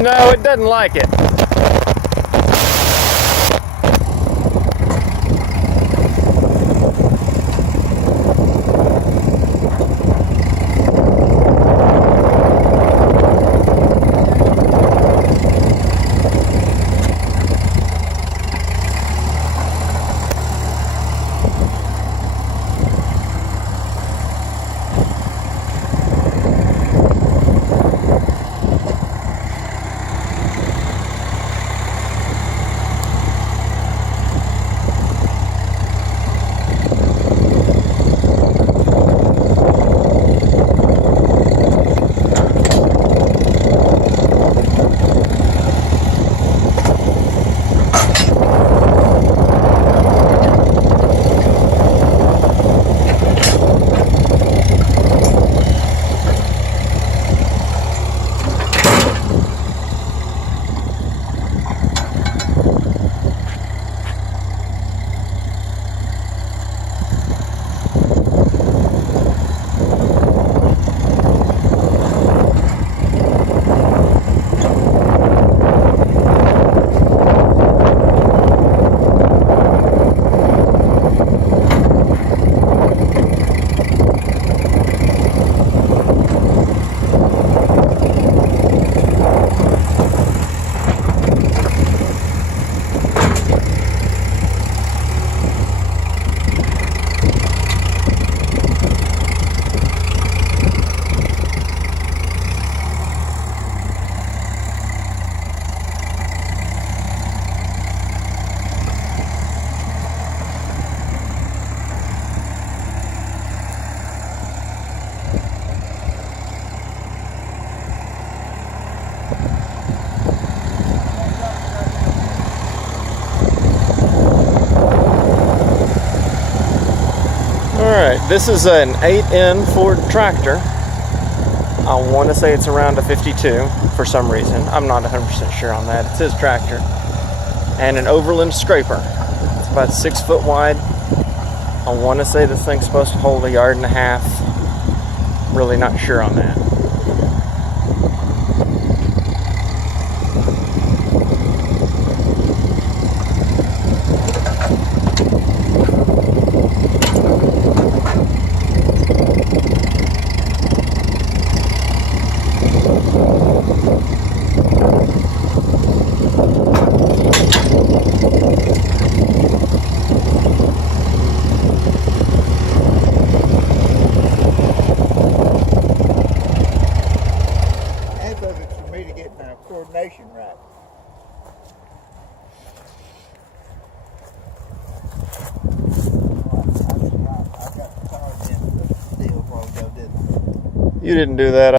No, it doesn't like it. Alright, this is an 8N Ford tractor. I want to say it's around a 52 for some reason. I'm not 100% sure on that. It says tractor. And an Overland scraper. It's about 6 foot wide. I want to say this thing's supposed to hold 1.5 yards. Really not sure on that. Coordination right. I got the card in the deal before we go, didn't I? You didn't do that.